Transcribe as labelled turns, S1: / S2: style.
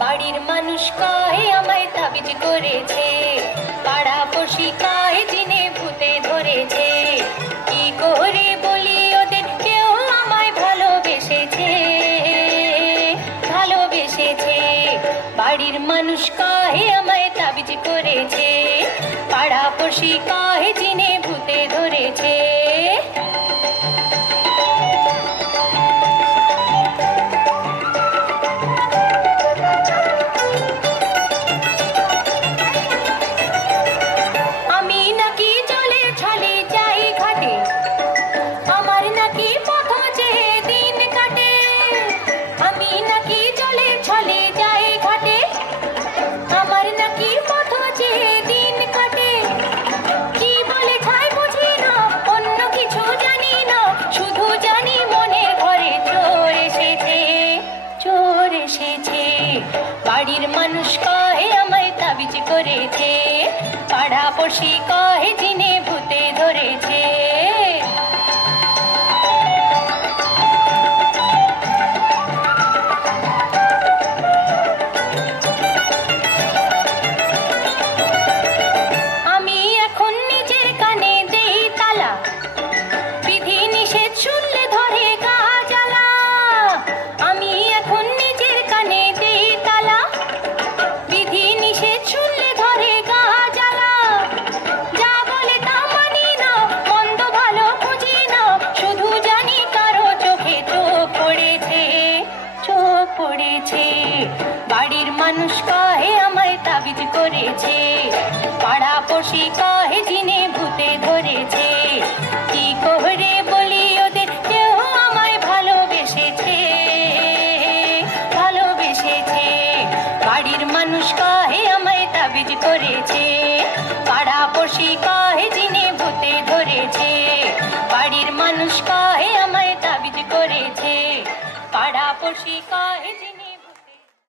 S1: বাড়ির মানুষ কয় আমায় তাবিজ করেছে। পাড়া পড়শি কয় জিনে ভূতে ধরেছে। কি করে বলি ওদের, কেউ আমায় ভালোবেসেছে। ভালোবেসেছে। বাড়ির মানুষ কয় আমায় তাবিজ করেছে। পাড়া পড়শি কয় জিনে ভূতে ধরেছে। আমি এসেছে বাড়ির মানুষ কহে আমায় তাবিজ করেছে। পাড়া পড়শি কহে জিনে পড়েছে বাড়ির মানুষ কহে, আমায় তাবিজ করেছে। পাড়া পড়শি কহে, জিনে ভূতে ধরেছে। কি করে বলি ওদের, কেউ আমায় ভালোবেসেছে। ভালোবেসেছে। বাড়ির মানুষ কহে, আমায় তাবিজ করেছে। পাড়া পড়শি কহে, জিনে ভূতে ধরেছে। বাড়ির মানুষ কহে, আমায় তাবিজ করেছে। পাড়া পড়শি কহে, জিনে